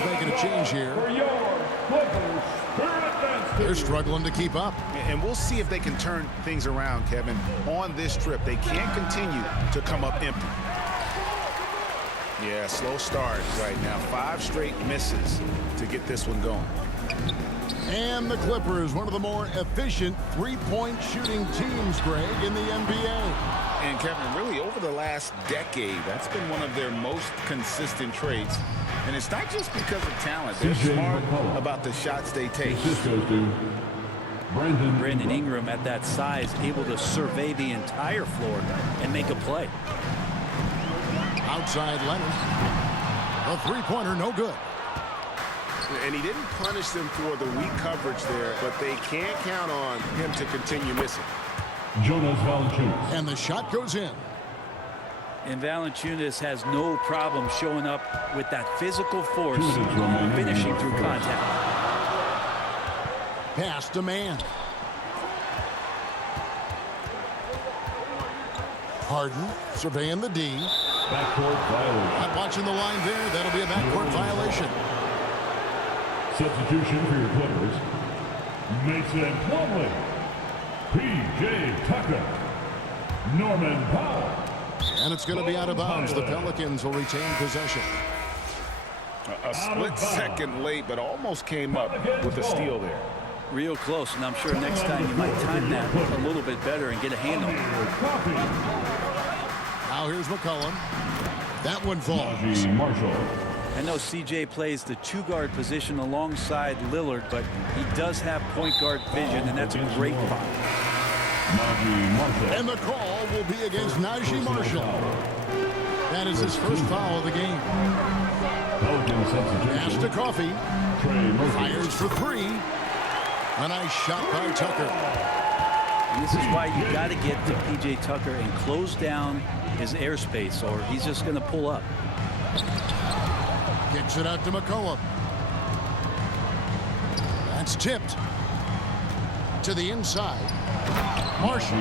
Pelicans making a change here. They're struggling to keep up. And we'll see if they can turn things around, Kevin. On this trip, they can't continue to come up empty. Yeah, slow start right now. 5 straight misses to get this one going. And the Clippers, one of the more efficient three-point shooting teams, Greg, in the NBA. And Kevin, really over the last decade, that's been one of their most consistent traits. And it's not just because of talent. They're smart about the shots they take. Brandon Ingram at that size, able to survey the entire floor and make a play. Outside Leonard. A three-pointer, no good. And he didn't punish them for the weak coverage there, but they can't count on him to continue missing. Jonas Valanciunas. And the shot goes in. And Valanciunas has no problem showing up with that physical force, finishing through contact. Pass to man. Harden surveying the D. Backcourt violation. Not watching the line there. That'll be a backcourt violation. Substitution for your Clippers. Mason Plumlee. P.J. Tucker. Norman Powell. And it's going to be out of bounds. The Pelicans will retain possession. A split second late, but almost came up with a steal there. Real close, and I'm sure next time you might time that a little bit better and get a handle. Now here's McCollum. That one falls. Marshall. I know CJ plays the 2-guard position alongside Lillard, but he does have point guard vision, and that's a great foul. And the call will be against Najee Marshall. That is his first foul of the game. Pass to Coffee. Fires for 3. A nice shot by Tucker. And this is why you got to get to P.J. Tucker and close down his airspace, or he's just going to pull up. Kicks it out to McCollum. That's tipped to the inside. Marshall.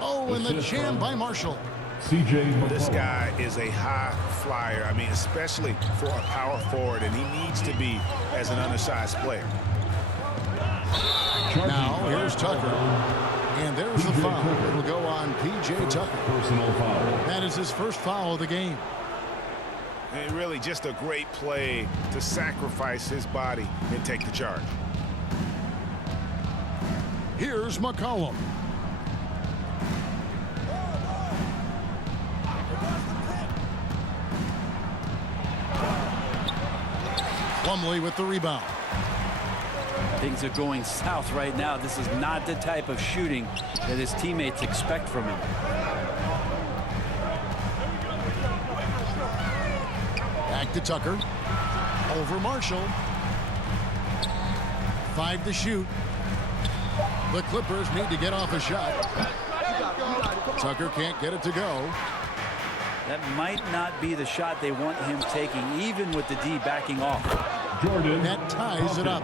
Oh, and the jam by Marshall. CJ. This guy is a high flyer. I mean, especially for a power forward, and he needs to be as an undersized player. Now here's Tucker. And there's the foul. It'll go on P.J. Tucker. Personal foul. That is his first foul of the game. And really just a great play to sacrifice his body and take the charge. Here's McCollum. Plumlee with the rebound. Things are going south right now. This is not the type of shooting that his teammates expect from him. Back to Tucker. Over Marshall. 5 to shoot. The Clippers need to get off a shot. Tucker can't get it to go. That might not be the shot they want him taking, even with the D backing off. Jordan. That ties it up.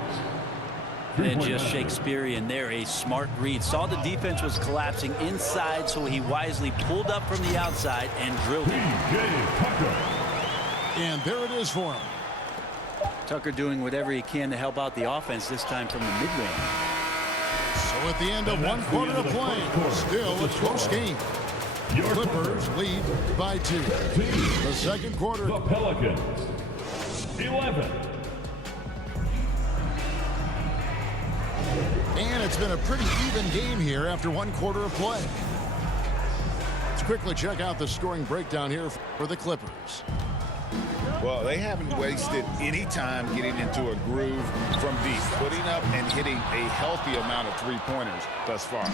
And just Shakespearean there, a smart read. Saw the defense was collapsing inside, so he wisely pulled up from the outside and drilled it. And there it is for him. Tucker doing whatever he can to help out the offense, this time from the mid-range. So at the end of 1 quarter of play, still a close game. Clippers lead by 2. The second quarter. The Pelicans. 11. And it's been a pretty even game here after 1 quarter of play. Let's quickly check out the scoring breakdown here for the Clippers. Well, they haven't wasted any time getting into a groove from deep, putting up and hitting a healthy amount of three-pointers thus far.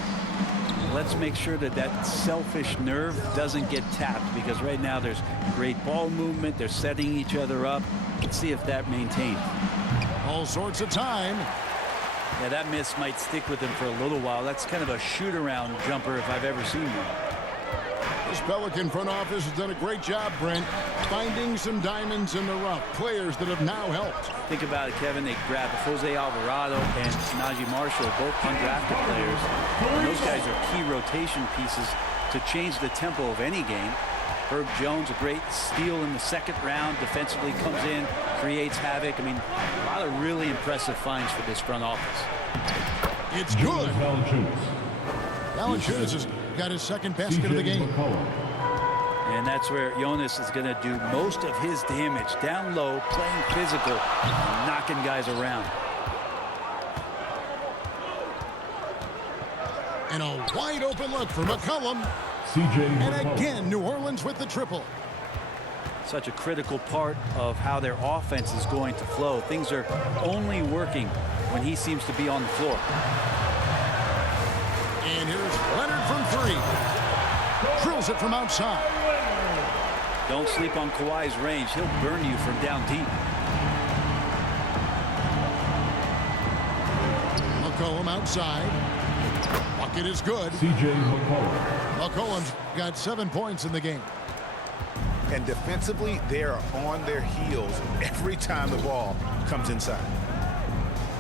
Let's make sure that that selfish nerve doesn't get tapped, because right now there's great ball movement. They're setting each other up. Let's see if that maintains. All sorts of time. Yeah, that miss might stick with him for a little while. That's kind of a shoot-around jumper if I've ever seen one. This Pelican front office has done a great job, Brent, finding some diamonds in the rough. Players that have now helped. Think about it, Kevin. They grabbed Jose Alvarado and Najee Marshall, both undrafted players. And those guys are key rotation pieces to change the tempo of any game. Herb Jones, a great steal in the second round, defensively comes in, creates havoc. I mean, a lot of really impressive finds for this front office. It's good. Valanciunas. Valanciunas has got his second basket of the game. And that's where Jonas is going to do most of his damage. Down low, playing physical, and knocking guys around. And a wide open look for McCollum. And again, New Orleans with the triple. Such a critical part of how their offense is going to flow. Things are only working when he seems to be on the floor. And here's Leonard from three. Drills it from outside. Don't sleep on Kawhi's range. He'll burn you from down deep. McCollum outside. Bucket is good. C.J. McCollum. McCollum's got 7 points in the game. And defensively, they are on their heels every time the ball comes inside.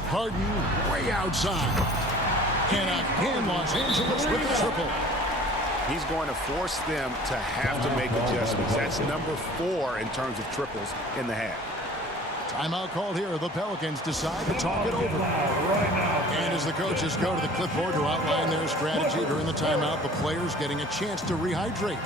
Harden way outside. And again, Los Angeles with the triple. He's going to force them to have to make adjustments. That's number 4 in terms of triples in the half. Timeout called here. The Pelicans decide to talk it over. And as the coaches go to the clipboard to outline their strategy during the timeout, the players getting a chance to rehydrate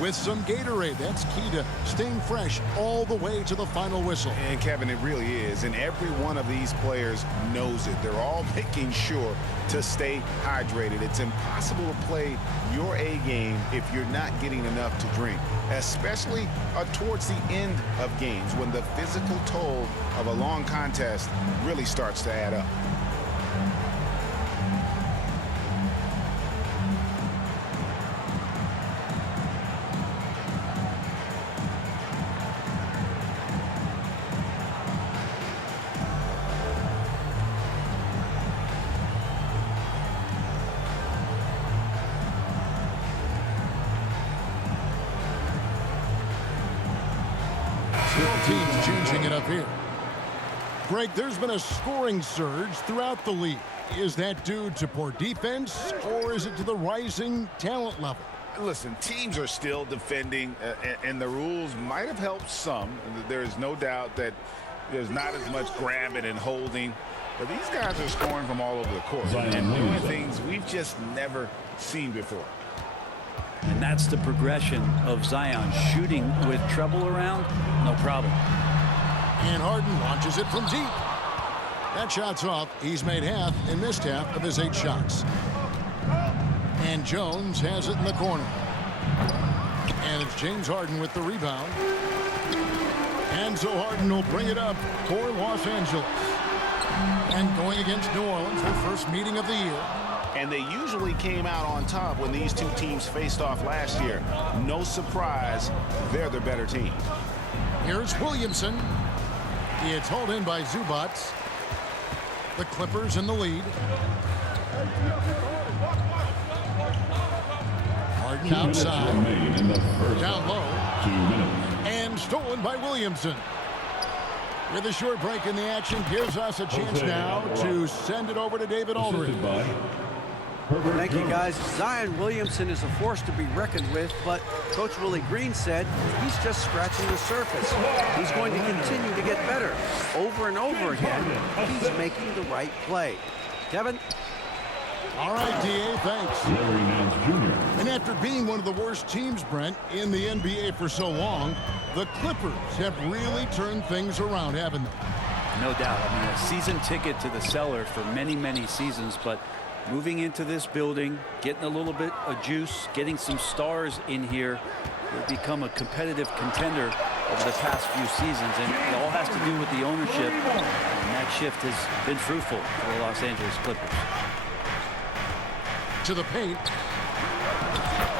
with some Gatorade. That's key to staying fresh all the way to the final whistle. And Kevin, it really is. And every one of these players knows it. They're all making sure to stay hydrated. It's impossible to play your A game if you're not getting enough to drink, especially towards the end of games when the physical toll of a long contest really starts to add up. Teams changing it up here. Greg, there's been a scoring surge throughout the league. Is that due to poor defense, or is it to the rising talent level? Listen, teams are still defending, and the rules might have helped some. There is no doubt that there's not as much grabbing and holding. But these guys are scoring from all over the court and doing things we've just never seen before. And that's the progression of Zion. Shooting with trouble around, no problem. And Harden launches it from deep. That shot's off. He's made half and missed half of his 8 shots. And Jones has it in the corner. And it's James Harden with the rebound. And so Harden will bring it up for Los Angeles. And going against New Orleans, their first meeting of the year. And they usually came out on top when these two teams faced off last year. No surprise, they're the better team. Here's Williamson. It's hauled in by Zubac. The Clippers in the lead. Harden outside. Down low. 2 minutes. And stolen by Williamson. With a short break in the action, gives us a chance now to send it over to David Aldridge. Thank you, guys. Zion Williamson is a force to be reckoned with, but Coach Willie Green said he's just scratching the surface. He's going to continue to get better. Over and over again, he's making the right play. Kevin? All right, D.A., thanks. Larry Nance Jr. And after being one of the worst teams, Brent, in the NBA for so long, the Clippers have really turned things around, haven't they? No doubt. I mean, a season ticket to the cellar for many, many seasons, but moving into this building, getting a little bit of juice, getting some stars in here, they've become a competitive contender over the past few seasons, and it all has to do with the ownership, and that shift has been fruitful for the Los Angeles Clippers. To the paint.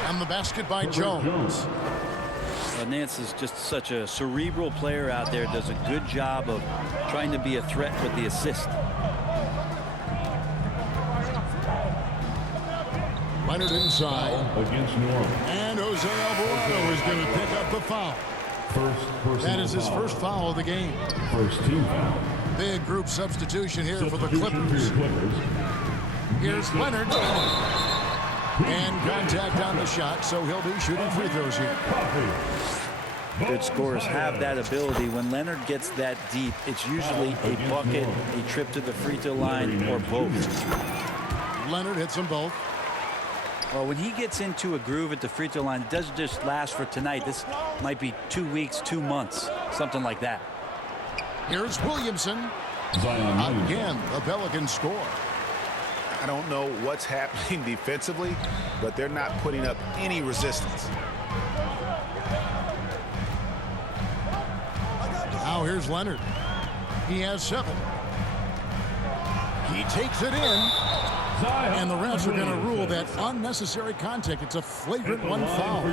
And the basket by Jones. Nance is just such a cerebral player out there, does a good job of trying to be a threat with the assist. Leonard inside. Against New Orleans. And Jose Alvarado is going to pick up the foul. That is his first foul of the game. First team foul. Big group substitution here for the Clippers. Here's Leonard. And contact on the shot, so he'll be shooting free throws here. Good scorers have that ability. When Leonard gets that deep, it's usually a bucket, a trip to the free throw line, or both. Leonard hits them both. Well, when he gets into a groove at the free throw line, it doesn't just last for tonight. This might be 2 weeks, 2 months, something like that. Here's Williamson. Zion Williamson. Again, the Pelicans score. I don't know what's happening defensively, but they're not putting up any resistance. Now here's Leonard. He has 7. He takes it in. And the refs are going to rule that unnecessary contact. It's a flagrant 1 foul.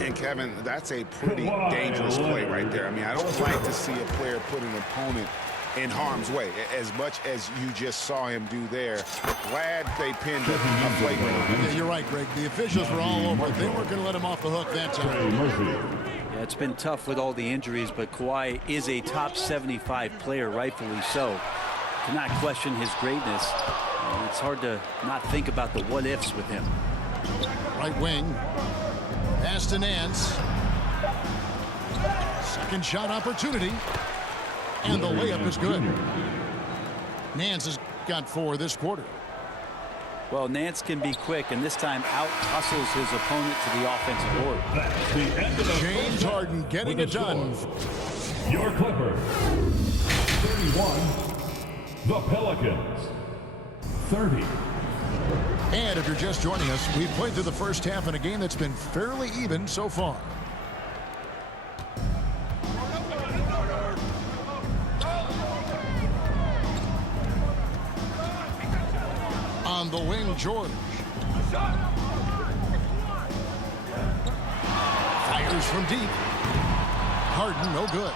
And Kevin, that's a pretty dangerous play right there. I mean, I don't like to see a player put an opponent in harm's way, as much as you just saw him do there. Glad they pinned a flagrant. Yeah, you're right, Greg. The officials were all over it. They weren't going to let him off the hook that time. Yeah, it's been tough with all the injuries, but Kawhi is a top 75 player, rightfully so. Cannot question his greatness. It's hard to not think about the what-ifs with him. Right wing. Pass to Nance. Second shot opportunity. And the layup is good. Nance has got 4 this quarter. Well, Nance can be quick, and this time out-hustles his opponent to the offensive board. That's the end of the James Harden getting it done. Your Clippers. 31. The Pelicans. 30. And if you're just joining us, we've played through the first half in a game that's been fairly even so far. On the wing, George. Fires from deep. Harden, no good.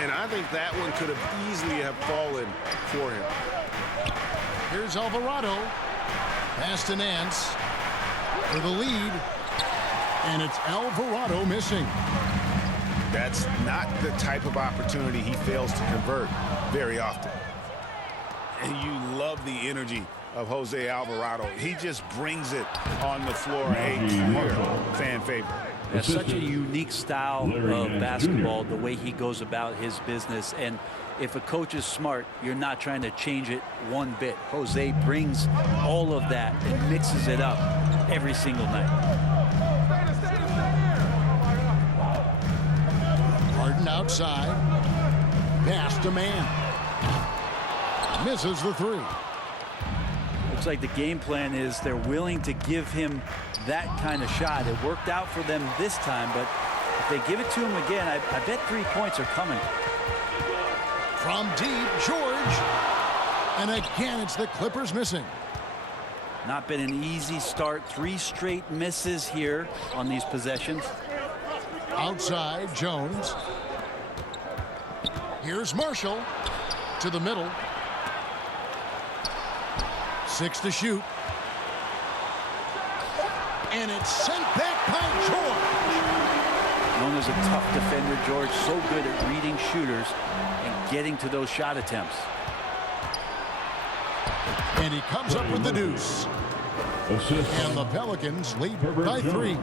And I think that one could have easily have fallen for him. Here's Alvarado. Pass to Nance for the lead. And it's Alvarado missing. That's not the type of opportunity he fails to convert very often. And you love the energy of Jose Alvarado. He just brings it on the floor. A clear fan favorite. That's such a unique style of basketball, the way he goes about his business. And if a coach is smart, you're not trying to change it one bit. Jose brings all of that and mixes it up every single night. Harden outside. Pass to man. Misses the 3. Looks like the game plan is they're willing to give him that kind of shot. It worked out for them this time, but if they give it to him again, I bet 3 points are coming. From deep, George. And again, it's the Clippers missing. Not been an easy start. 3 straight misses here on these possessions. Outside, Jones. Here's Marshall to the middle. 6 to shoot. And it's sent back by George. Known as a tough defender, George, so good at reading shooters and getting to those shot attempts. And he comes up with the deuce. And the Pelicans lead by 3.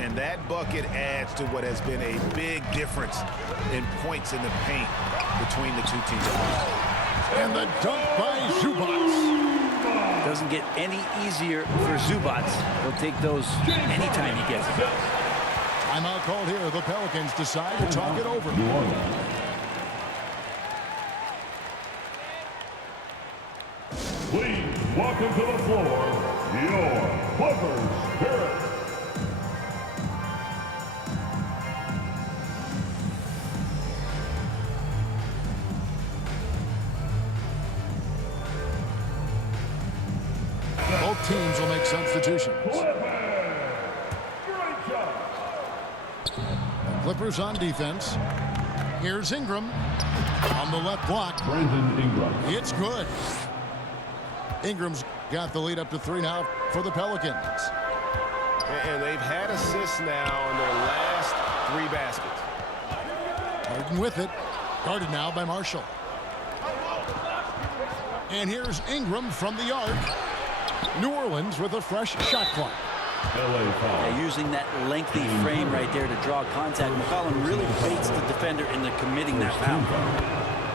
And that bucket adds to what has been a big difference in points in the paint between the two teams. And the dunk by Zubac. Doesn't get any easier for Zubac. He'll take those anytime he gets it. Timeout called here. The Pelicans decide to talk it over. Please welcome to the floor your Clippers Spirit. Both teams will make substitutions. Clippers on defense. Here's Ingram on the left block. Brandon Ingram. It's good. Ingram's got the lead up to 3 now for the Pelicans. And they've had assists now in their last 3 baskets. Harden with it. Guarded now by Marshall. And here's Ingram from the arc. New Orleans with a fresh shot clock. LA foul. Using that lengthy frame right there to draw contact, McCollum really baits the defender into committing that foul.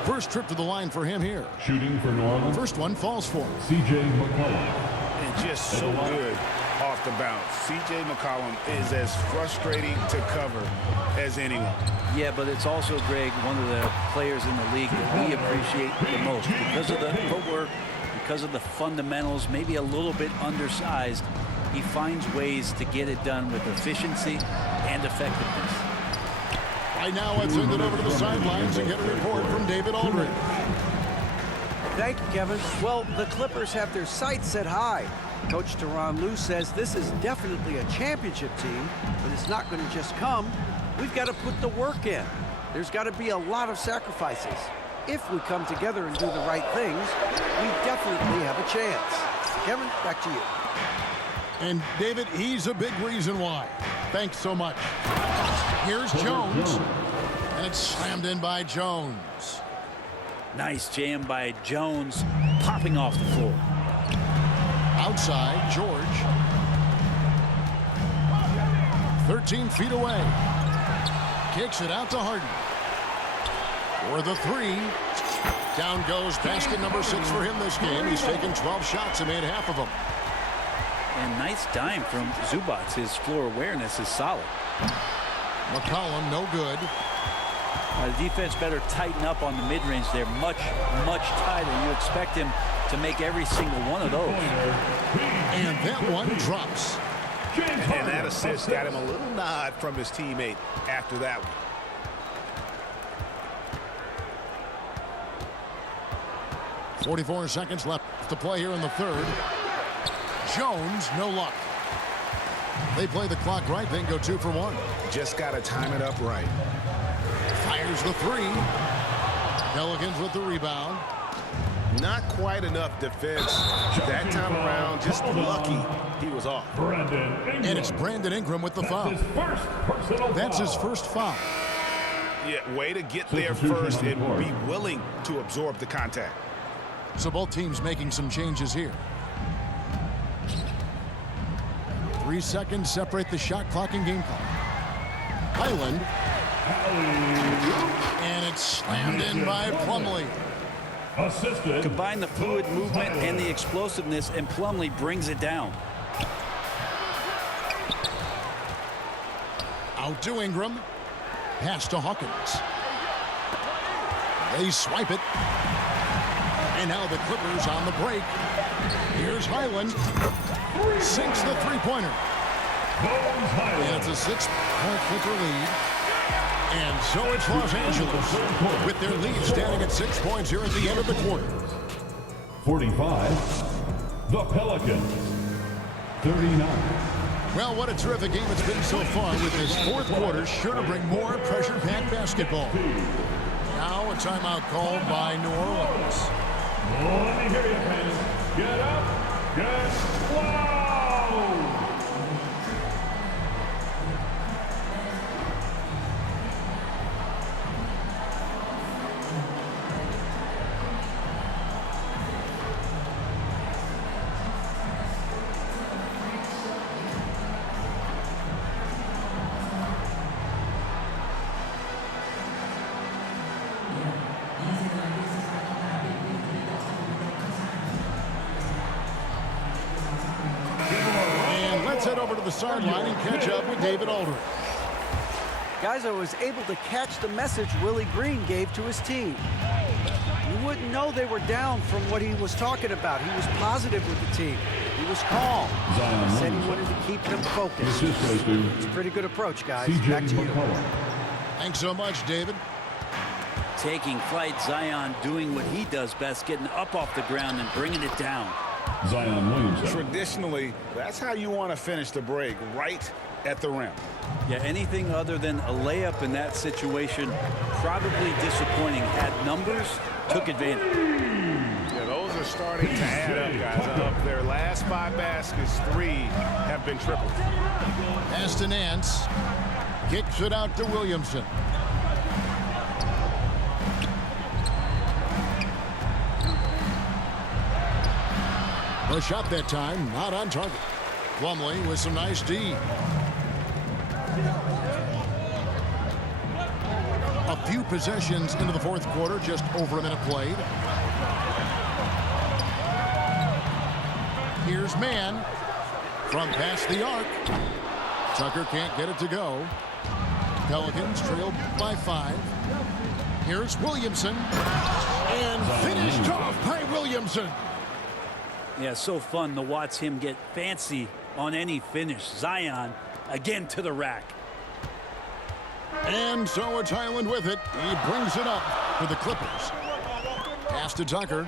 First trip to the line for him here. Shooting for New Orleans, First one falls for him. C.J. McCollum. And just so good off the bounce. C.J. McCollum is as frustrating to cover as anyone. Yeah, but it's also, Greg, one of the players in the league that we appreciate the most because of the footwork, because of the fundamentals, maybe a little bit undersized. He finds ways to get it done with efficiency and effectiveness. Right now, let's send it over to the sidelines and get a report from David Aldridge. Thank you, Kevin. Well, the Clippers have their sights set high. Coach Tyronn Lue says this is definitely a championship team, but it's not going to just come. We've got to put the work in. There's got to be a lot of sacrifices. If we come together and do the right things, we definitely have a chance. Kevin, back to you. And David, he's a big reason why. Thanks so much. Here's Jones. And it's slammed in by Jones. Nice jam by Jones, popping off the floor. Outside, George. 13 feet away. Kicks it out to Harden. For the three. Down goes basket number 6 for him this game. He's taken 12 shots and made half of them. And nice dime from Zubac. His floor awareness is solid. McCollum, no good. The defense better tighten up on the mid-range there. Much tighter. You expect him to make every single one of those. And that one drops. And that assist got him a little nod from his teammate after that one. .44 seconds left to play here in the third. Jones, no luck. They play the clock right, then go 2 for 1. Just got to time it up right. Fires the three. Pelicans with the rebound. Not quite enough defense that time around. Just lucky he was off. Brandon Ingram. And it's Brandon Ingram with the foul. His first personal That's foul. his first foul. Yeah, way to get there first and be willing to absorb the contact. So both teams making some changes here. 3 seconds separate the shot clock and game clock. Highland. And it's slammed in by Plumlee. Assisted. Combine the fluid movement and the explosiveness, and Plumlee brings it down. Out to Ingram. Pass to Hawkins. They swipe it. And now the Clippers on the break. Here's Highland. Sinks the three-pointer. And it's a 6-point Clipper lead. And so it's Los Angeles with their lead standing at 6 points here at the end of the quarter. 45. The Pelicans. 39. Well, what a terrific game it's been so far with this fourth quarter. Sure to bring more pressure-packed basketball. Now a timeout called by New Orleans. Let me hear you, fans. Get up. Get loud. Head over to the sideline and catch up with David Aldridge. Guys, I was able to catch the message Willie Green gave to his team. You wouldn't know they were down from what he was talking about. He was positive with the team. He was calm. He said he wanted to keep them focused. It's a pretty good approach, guys. Back to you. Thanks so much, David. Taking flight, Zion doing what he does best, getting up off the ground and bringing it down. Zion Williamson. Traditionally, that's how you want to finish the break, right at the rim. Yeah, anything other than a layup in that situation, probably disappointing. Had numbers, took advantage. Yeah, those are starting to add up, guys. Up their last 5 baskets, 3 have been tripled. Pass to Nance. Kicks it out to Williamson. A shot that time, not on target. Plumlee with some nice D. A few possessions into the fourth quarter, just over a minute played. Here's Mann from past the arc. Tucker can't get it to go. Pelicans trailed by 5. Here's Williamson. And finished off by Williamson. Yeah, so fun to watch him get fancy on any finish. Zion again to the rack. And so it's Highland with it. He brings it up for the Clippers. Pass to Tucker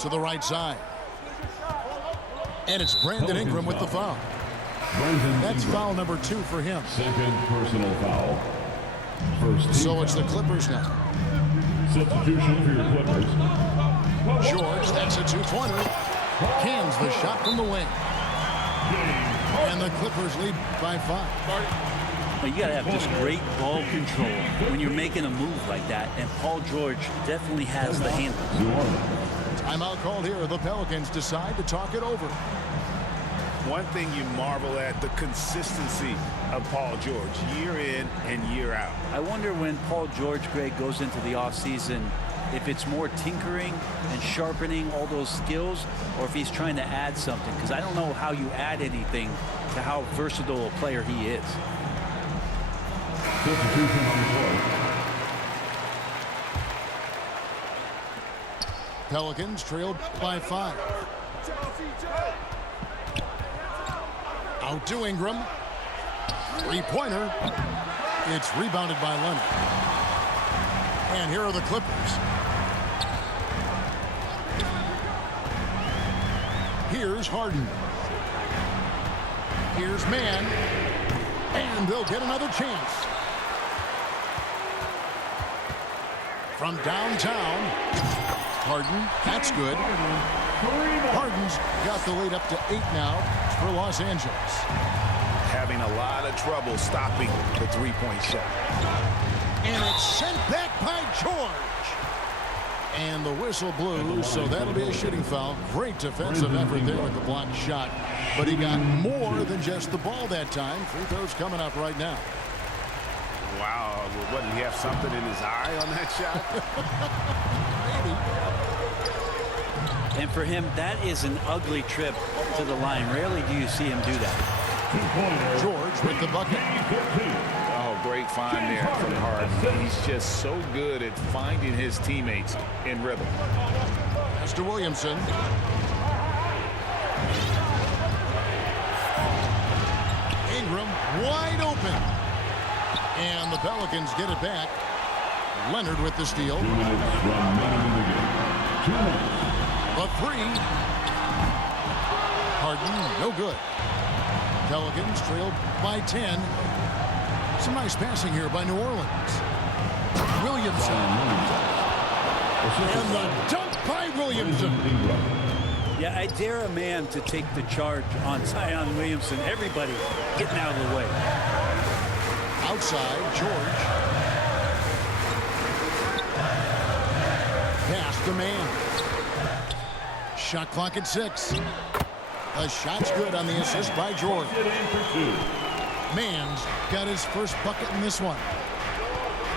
to the right side. And it's Brandon Ingram with the foul. That's foul number 2 for him. Second personal foul. First So it's the Clippers now. substitution for your Clippers. George, that's a 2-pointer. Cans the shot from the wing. And the Clippers lead by 5. Well, you got to have just great ball control when you're making a move like that. And Paul George definitely has the handle. Timeout called here. The Pelicans decide to talk it over. One thing you marvel at, the consistency of Paul George year in and year out. I wonder when Paul George, Greg, goes into the offseason, if it's more tinkering and sharpening all those skills, or if he's trying to add something, because I don't know how you add anything to how versatile a player he is. Substitution on the floor. Pelicans trailed by 5. Out to Ingram. 3-pointer. It's rebounded by Leonard. And here are the Clippers. Here's Harden. Here's Mann. And they'll get another chance. From downtown. Harden, that's good. Harden's got the lead up to 8 now for Los Angeles. Having a lot of trouble stopping the three-point shot. And it's sent back by George. And the whistle blew, so that'll be a shooting foul. Great defensive effort there with the blocked shot. But he got more than just the ball that time. Free throws coming up right now. Wow, what, did he have something in his eye on that shot? Maybe. And for him, that is an ugly trip to the line. Rarely do you see him do that. George with the bucket. Oh, great find there from Harden. He's just so good at finding his teammates in rhythm. Pass to Williamson. Ingram wide open. And the Pelicans get it back. Leonard with the steal. 2 minutes remaining in the game. 2 minutes. A 3. Harden, no good. Pelicans trailed by 10. Some nice passing here by New Orleans. Williamson. And the dunk by Williamson. Yeah, I dare a man to take the charge on Zion Williamson. Everybody getting out of the way. Outside, George. Pass to Mann. Shot clock at 6. The shot's good on the assist by George. Mann's got his first bucket in this one.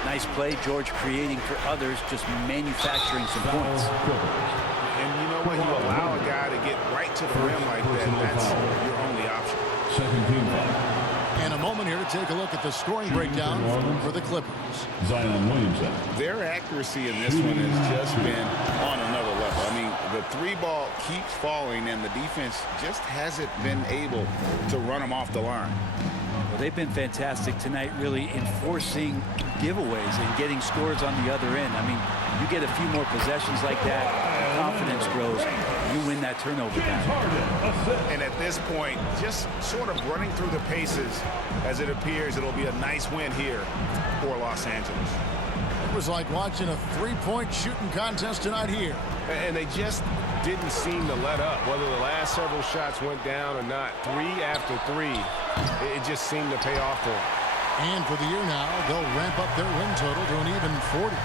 Nice play, George creating for others, just manufacturing some points. And you know what? You allow a guy to get right to the rim like that. That's your only option. Second team foul. And a moment here to take a look at the scoring breakdown for the Clippers. Zion Williamson. Their accuracy in this one has just been on another level. I mean, the 3-ball keeps falling, and the defense just hasn't been able to run them off the line. Well, they've been fantastic tonight, really enforcing giveaways and getting scores on the other end. I mean, you get a few more possessions like that, confidence grows, you win that turnover battle. And at this point, just sort of running through the paces, as it appears it'll be a nice win here for Los Angeles. It was like watching a 3-point shooting contest tonight here. And they just didn't seem to let up. Whether the last several shots went down or not, 3 after 3, it just seemed to pay off for them. And for the year now, they'll ramp up their win total to an even 40.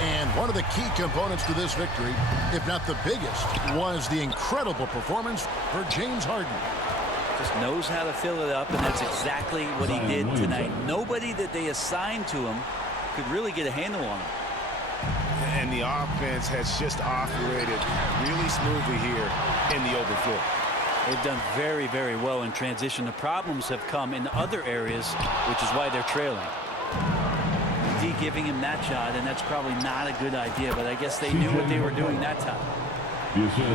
And one of the key components to this victory, if not the biggest, was the incredible performance for James Harden. Just knows how to fill it up, and that's exactly what he did tonight. Nobody that they assigned to him could really get a handle on him. And the offense has just operated really smoothly here in the open floor. They've done very, very well in transition. The problems have come in other areas, which is why they're trailing. D giving him that shot, and that's probably not a good idea, but I guess they knew what they were doing that time.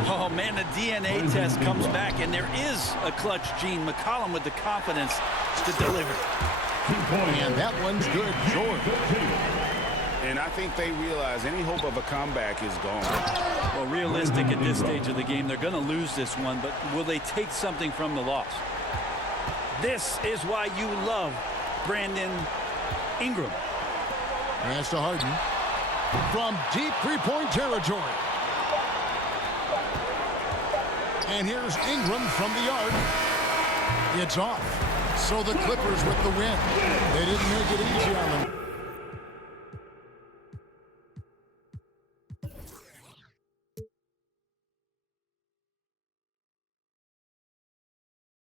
Oh, man, the DNA test comes back, and there is a clutch gene. McCollum with the confidence to deliver. And that one's good. George. And I think they realize any hope of a comeback is gone. Well, realistic at this stage of the game, they're going to lose this one, but will they take something from the loss? This is why you love Brandon Ingram. Pass to Harden. From deep three-point territory. And here's Ingram from the arc. It's off. So the Clippers with the win. They didn't make it easy on them.